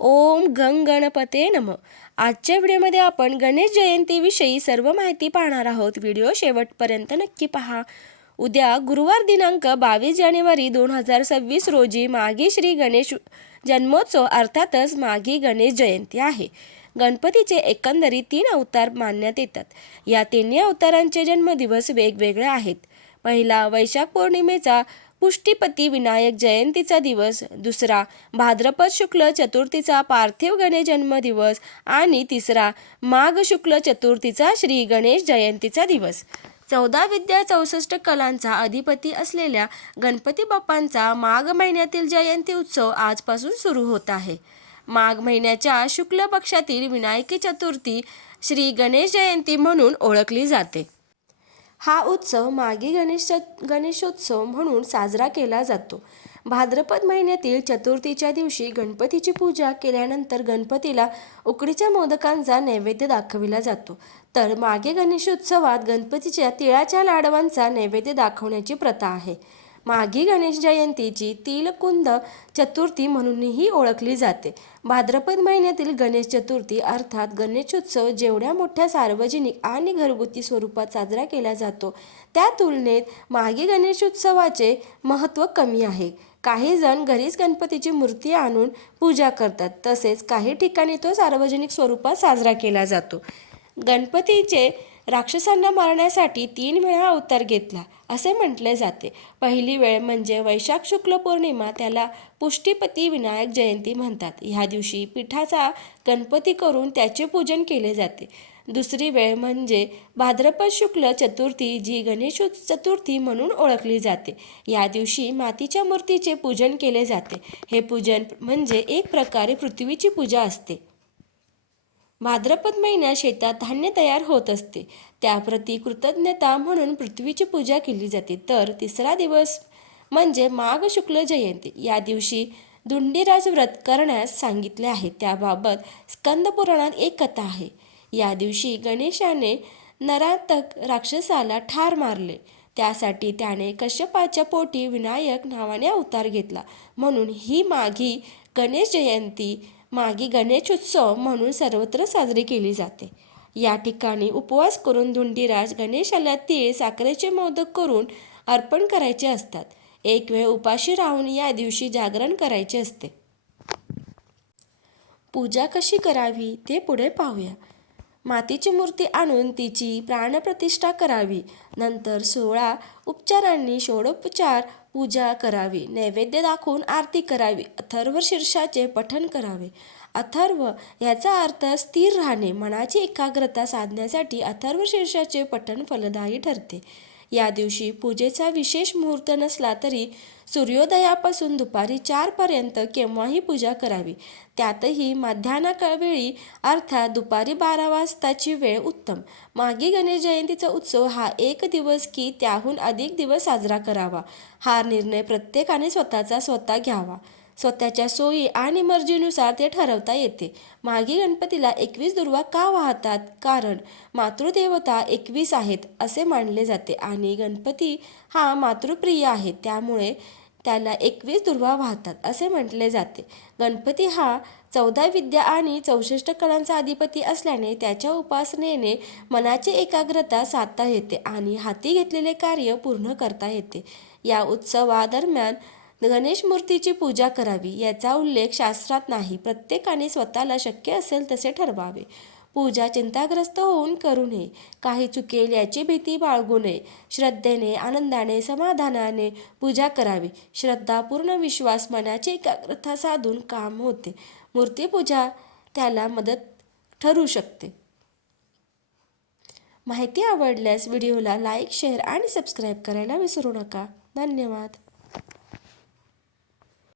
ओम गणपते नमः. आजच्या व्हिडिओमध्ये आपण गणेश जयंतीविषयी सर्व माहिती पाहणार आहोत. व्हिडिओ शेवटपर्यंत नक्की पहा. उद्या गुरुवार दिनांक 22 जानेवारी 2026 रोजी माघी श्री गणेश जन्मोत्सव अर्थातच माघी गणेश जयंती आहे. गणपतीचे एकंदरीत 3 अवतार मानण्यात येतात. या तिन्ही अवतारांचे जन्मदिवस वेगवेगळे आहेत. पहिला वैशाख पौर्णिमेचा पुष्टीपती विनायक जयंतीचा दिवस, दुसरा भाद्रपद शुक्ल चतुर्थीचा पार्थिव गणेश जन्मदिवस आणि तिसरा माघ शुक्ल चतुर्थीचा श्री गणेश जयंतीचा दिवस. 14 विद्या 64 कलांचा अधिपती असलेल्या गणपती बाप्पांचा माघ महिन्यातील जयंती उत्सव आजपासून सुरू होत आहे. माघ महिन्याच्या शुक्ल पक्षातील विनायकी चतुर्थी श्री गणेश जयंती म्हणून ओळखली जाते. हा उत्सव माघी गणेशोत्सव म्हणून साजरा केला जातो. भाद्रपद महिन्यातील चतुर्थीच्या दिवशी गणपतीची पूजा केल्यानंतर गणपतीला उकडीच्या मोदकांचा नैवेद्य दाखविला जातो. तर माघी गणेशोत्सवात गणपतीच्या तिळाच्या लाडवांचा नैवेद्य दाखवण्याची प्रथा आहे. माघी गणेश जयंतीची तिलकुंद चतुर्थी म्हणूनही ओळखली जाते. भाद्रपद महिन्यातील गणेश चतुर्थी अर्थात गणेशोत्सव जेवढ्या मोठ्या सार्वजनिक आणि घरगुती स्वरूपात साजरा केला जातो त्या तुलनेत माघी गणेशोत्सवाचे महत्त्व कमी आहे. काही जण घरीच गणपतीची मूर्ती आणून पूजा करतात, तसेच काही ठिकाणी तो सार्वजनिक स्वरूपात साजरा केला जातो. गणपतीचे राक्षसांना मारण्यासाठी 3 वेळा अवतार घेतला असे म्हटले जाते. पहिली वेळ म्हणजे वैशाख शुक्ल पौर्णिमा, त्याला पुष्टीपती विनायक जयंती म्हणतात. ह्या दिवशी पिठाचा गणपती करून त्याचे पूजन केले जाते. दुसरी वेळ म्हणजे भाद्रपद शुक्ल चतुर्थी, जी गणेश चतुर्थी म्हणून ओळखली जाते. या दिवशी मातीच्या मूर्तीचे पूजन केले जाते. हे पूजन म्हणजे एक प्रकारे पृथ्वीची पूजा असते. भाद्रपद महिन्यात शेतात धान्य तयार होत असते, त्याप्रती कृतज्ञता म्हणून पृथ्वीची पूजा केली जाते. तर तिसरा दिवस म्हणजे माघ शुक्ल जयंती. या दिवशी धुंडीराज व्रत करण्यास सांगितले आहे. त्याबाबत स्कंद पुराणात एक कथा आहे. या दिवशी गणेशाने नरांतक राक्षसाला ठार मारले. त्यासाठी त्याने कश्यपाच्या पोटी विनायक नावाने अवतार घेतला. म्हणून ही माघी गणेश जयंती माघी गणेशोत्सव म्हणून सर्वत्र साजरी केली जाते. या ठिकाणी उपवास करून धुंडीराज गणेशाला तीळ साखरेचे मोदक करून अर्पण करायचे असतात. एक वेळ उपाशी राहून या दिवशी जागरण करायचे असते. पूजा कशी करावी ते पुढे पाहूया. मातीची मूर्ती आणून तिची प्राणप्रतिष्ठा करावी. नंतर 16 उपचारांनी षोडोपचार पूजा करावी. नैवेद्य दाखवून आरती करावी. अथर्व शीर्षाचे पठण करावे. अथर्व याचा अर्थ स्थिर राहणे. मनाची एकाग्रता साधण्यासाठी अथर्व शीर्षाचे पठण फलदायी ठरते. या दिवशी पूजेचा विशेष मुहूर्त नसला तरी सूर्योदयापासून दुपारी 4 पर्यंत केव्हाही पूजा करावी. त्यातही मध्यान्हवेळी अर्थात दुपारी 12 वाजताची वेळ उत्तम. माघी गणेश जयंतीचा उत्सव हा 1 दिवस की त्याहून अधिक दिवस साजरा करावा, हा निर्णय प्रत्येकाने स्वतः घ्यावा. स्वतःच्या सोयी आणि मर्जीनुसार ते ठरवता येते. माघी गणपतीला 21 दुर्वा का वाहतात? कारण मातृदेवता 21 आहेत असे मानले जाते आणि गणपती हा मातृप्रिय आहे, त्यामुळे त्याला 21 दुर्वा वाहतात असे म्हटले जाते. गणपती हा 14 विद्या आणि 64 कलांचा अधिपती असल्याने त्याच्या उपासनेने मनाची एकाग्रता साधता येते आणि हाती घेतलेले कार्य पूर्ण करता येते. या उत्सवादरम्यान गणेश मूर्तीची पूजा करावी याचा उल्लेख शास्त्रात नाही. प्रत्येकाने स्वतःला शक्य असेल तसे ठरवावे. पूजा चिंताग्रस्त होऊन करू नये. काही चुकेल याची भीती बाळगू नये. श्रद्धेने, आनंदाने, समाधानाने पूजा करावी. श्रद्धा, पूर्ण विश्वास, मनाची एकाग्रता साधून काम होते. मूर्तीपूजा त्याला मदत ठरू शकते. माहिती आवडल्यास व्हिडिओला लाईक, शेअर आणि सबस्क्राईब करायला विसरू नका. धन्यवाद.